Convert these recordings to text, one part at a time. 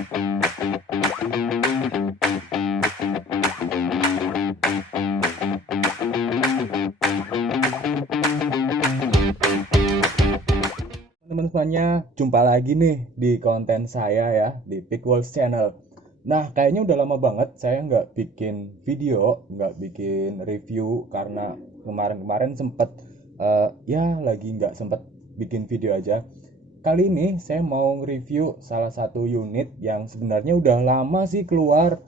Teman-teman semuanya, jumpa lagi nih di konten saya ya, di Big Walls Channel. Nah, kayaknya udah lama banget saya nggak bikin video, nggak bikin review karena kemarin-kemarin sempet ya lagi nggak sempet bikin video aja. Kali ini saya mau review salah satu unit yang sebenarnya udah lama sih keluar.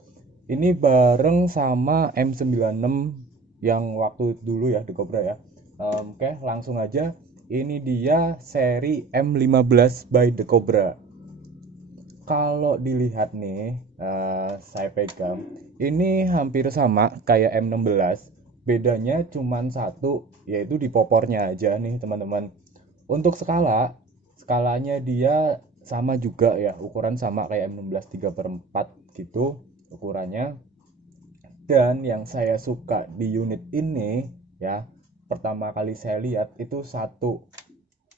Ini bareng sama M96 yang waktu dulu ya, di Cobra ya. Oke, langsung aja. Ini dia seri M15 by The Cobra. Kalau dilihat nih, saya pegang, ini hampir sama kayak M16. Bedanya cuman satu, yaitu di popornya aja nih teman-teman. Untuk skalanya dia sama juga ya, ukuran sama kayak M16 3/4 gitu ukurannya. Dan yang saya suka di unit ini ya, pertama kali saya lihat itu satu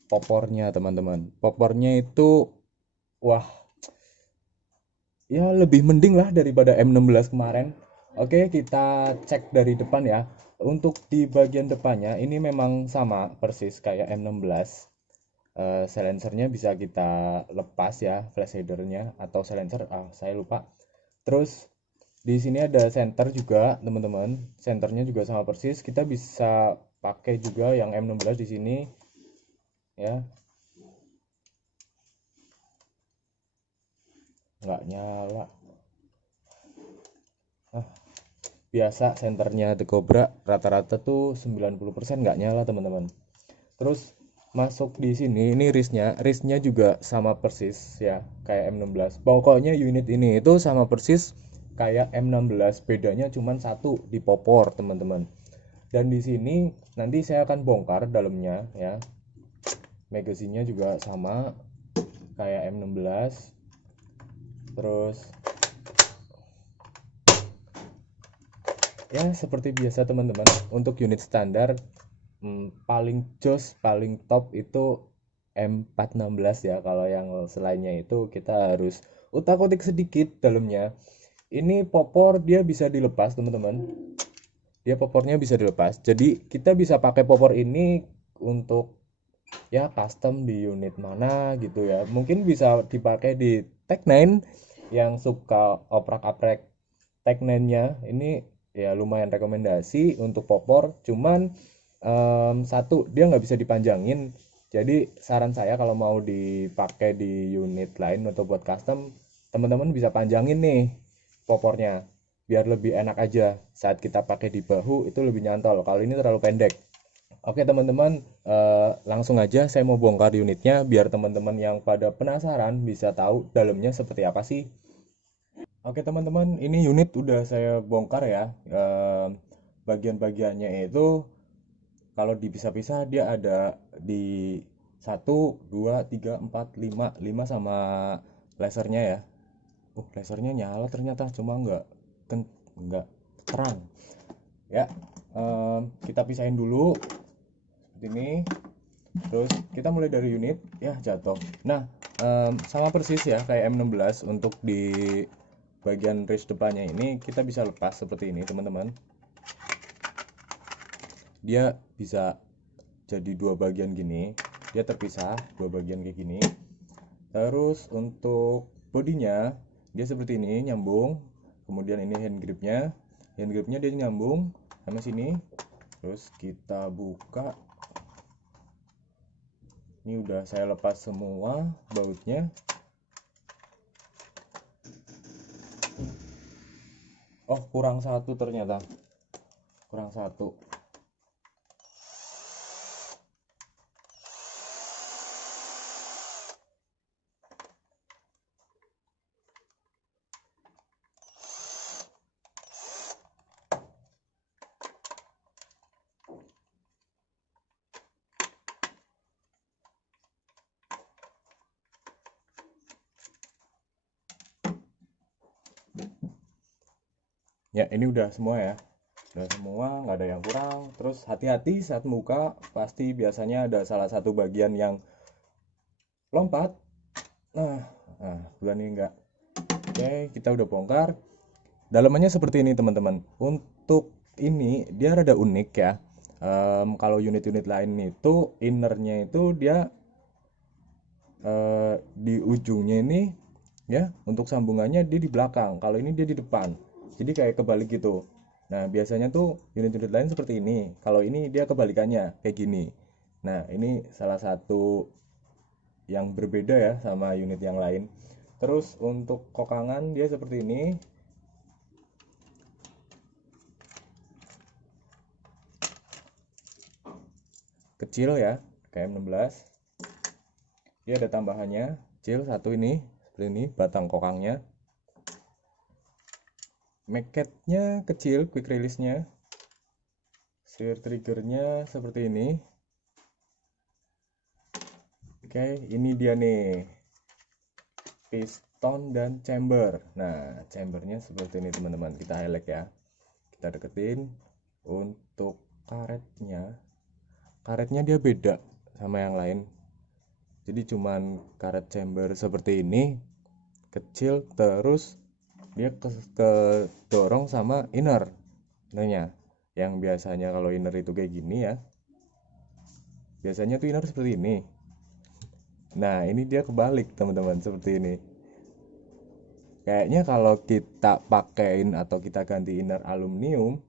popornya teman-teman. Popornya itu wah, ya lebih mending lah daripada M16 kemarin. Oke, kita cek dari depan ya. Untuk di bagian depannya ini memang sama persis kayak M16. Silencernya bisa kita lepas ya, flash headernya atau silencer, saya lupa. Terus di sini ada center juga teman-teman, centernya juga sama persis. Kita bisa pakai juga yang M16 di sini ya. Nggak nyala. Ah, biasa senternya The Cobra rata-rata tuh 90% nggak nyala teman-teman. Terus masuk di sini, ini wristnya juga sama persis ya kayak M16. Pokoknya unit ini itu sama persis kayak M16, bedanya cuma satu di popor teman-teman. Dan di sini nanti saya akan bongkar dalamnya ya. Magazinnya juga sama kayak M16. Terus ya seperti biasa teman-teman, untuk unit standar paling jos paling top itu M416 ya. Kalau yang selainnya itu kita harus utak-utik sedikit dalamnya. Ini popor dia bisa dilepas teman-teman, dia popornya bisa dilepas, jadi kita bisa pakai popor ini untuk ya custom di unit mana gitu ya. Mungkin bisa dipakai di Tech 9 yang suka oprak-aprek. Tech 9-nya ini ya lumayan rekomendasi untuk popor. Cuman satu, dia nggak bisa dipanjangin. Jadi saran saya kalau mau dipakai di unit lain untuk buat custom, teman-teman bisa panjangin nih popornya biar lebih enak aja saat kita pakai di bahu, itu lebih nyantol. Kalau ini terlalu pendek. Oke teman-teman, langsung aja saya mau bongkar unitnya biar teman-teman yang pada penasaran bisa tahu dalamnya seperti apa sih. Oke teman-teman, ini unit udah saya bongkar ya. Bagian-bagiannya itu kalau dipisah-pisah dia ada di satu, 2, 3, 4, 5, 5 sama lasernya ya. Lasernya nyala ternyata, cuma nggak terang. Ya, kita pisahin dulu seperti ini. Terus kita mulai dari unit ya, jatuh. Nah, sama persis ya kayak M16. Untuk di bagian race depannya ini kita bisa lepas seperti ini teman-teman. Dia bisa jadi dua bagian gini, dia terpisah dua bagian kayak gini. Terus untuk bodinya dia seperti ini nyambung. Kemudian ini hand gripnya dia nyambung sama sini. Terus kita buka, ini udah saya lepas semua bautnya. Oh, kurang satu ternyata, kurang satu. Ya, ini udah semua ya, udah semua, nggak ada yang kurang. Terus hati-hati saat buka, pasti biasanya ada salah satu bagian yang lompat. Nah, bulan ini enggak. Oke, kita udah bongkar. Dalamannya seperti ini teman-teman. Untuk ini dia rada unik ya. Kalau unit-unit lain itu innernya itu dia di ujungnya ini ya, untuk sambungannya dia di belakang. Kalau ini dia di depan. Jadi kayak kebalik gitu. Nah, biasanya tuh unit-unit lain seperti ini. Kalau ini dia kebalikannya kayak gini. Nah, ini salah satu yang berbeda ya sama unit yang lain. Terus untuk kokangan dia seperti ini. Kecil ya, KM16. Dia ada tambahannya, kecil satu ini, seperti ini batang kokangnya. Magketnya kecil, quick release-nya. Steer triggernya seperti ini. Oke, ini dia nih, piston dan chamber. Nah, chambernya seperti ini teman-teman. Kita highlight ya, kita deketin. Untuk karetnya dia beda sama yang lain. Jadi cuman karet chamber seperti ini, kecil, terus dia ke dorong sama innernya. Yang biasanya kalau inner itu kayak gini ya, biasanya tuh inner seperti ini. Nah, ini dia kebalik teman-teman, seperti ini. Kayaknya kalau kita pakein atau kita ganti inner aluminium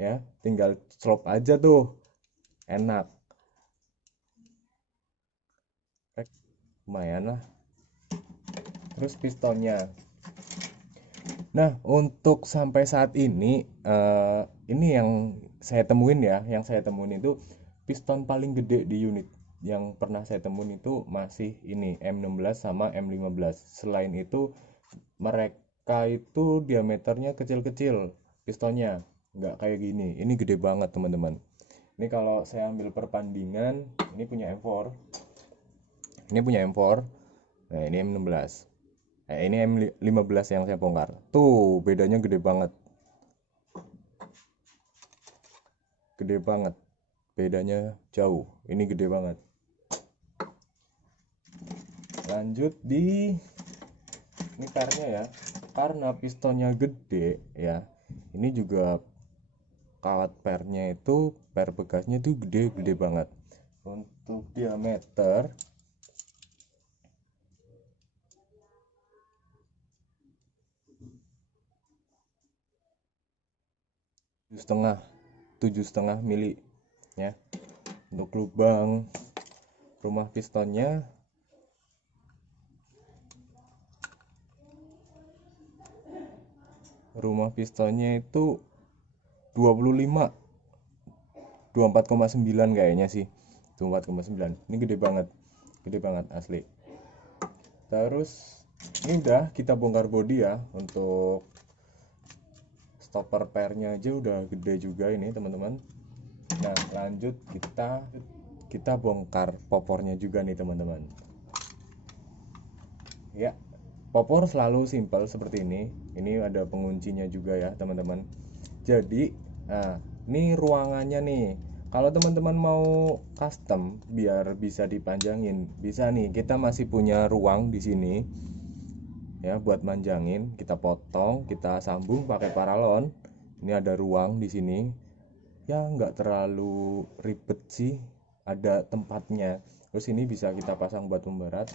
ya, tinggal slop aja tuh, enak. Lumayan lah. Terus pistonnya. Nah, untuk sampai saat ini yang saya temuin ya, yang saya temuin itu piston paling gede di unit yang pernah saya temuin itu masih ini M16 sama M15. Selain itu mereka itu diameternya kecil-kecil pistonnya, nggak kayak gini. Ini gede banget teman-teman. Ini kalau saya ambil perbandingan, ini punya M4, ini punya M4, nah ini M16. Ini M15 yang saya bongkar. Tuh, bedanya gede banget. Gede banget. Bedanya jauh. Ini gede banget. Lanjut di ini pernya ya. Karena pistonnya gede ya. Ini juga kawat pernya itu, per bekasnya itu gede-gede banget. Untuk diameter 7,5 mili ya. Untuk lubang rumah pistonnya itu 25, 24,9 kayaknya sih. 24,9. Ini gede banget. Gede banget asli. Terus ini udah kita bongkar bodi ya. Untuk stopper pairnya aja udah gede juga ini teman-teman. Nah, lanjut kita bongkar popornya juga nih teman-teman. Ya, popor selalu simple seperti ini. Ini ada penguncinya juga ya teman-teman. Jadi, nah, ini ruangannya nih. Kalau teman-teman mau custom biar bisa dipanjangin, bisa nih. Kita masih punya ruang di sini ya buat manjangin. Kita potong, kita sambung pakai paralon. Ini ada ruang di sini. Ya nggak terlalu ribet sih, ada tempatnya. Terus ini bisa kita pasang batu berat.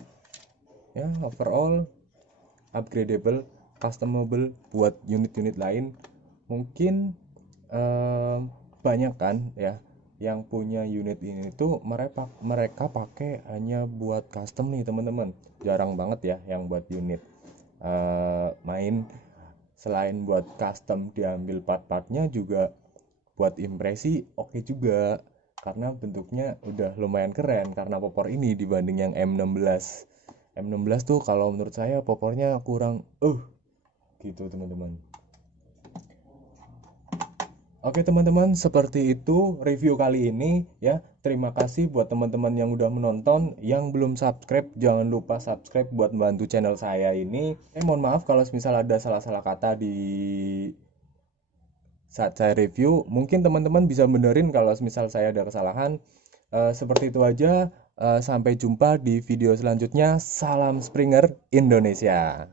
Ya, overall upgradable, customable buat unit-unit lain. Mungkin banyak kan ya yang punya unit ini tuh mereka pakai hanya buat custom nih teman-teman. Jarang banget ya yang buat unit main. Selain buat custom diambil part-partnya, juga buat impresi oke juga, karena bentuknya udah lumayan keren karena popor ini dibanding yang M16. M16 tuh kalau menurut saya popornya kurang gitu teman-teman. Oke teman-teman, seperti itu review kali ini ya. Terima kasih buat teman-teman yang udah menonton. Yang belum subscribe, jangan lupa subscribe buat membantu channel saya ini. Mohon maaf kalau misal ada salah-salah kata di saat saya review. Mungkin teman-teman bisa benerin kalau misal saya ada kesalahan. Seperti itu aja. Sampai jumpa di video selanjutnya. Salam Springer Indonesia.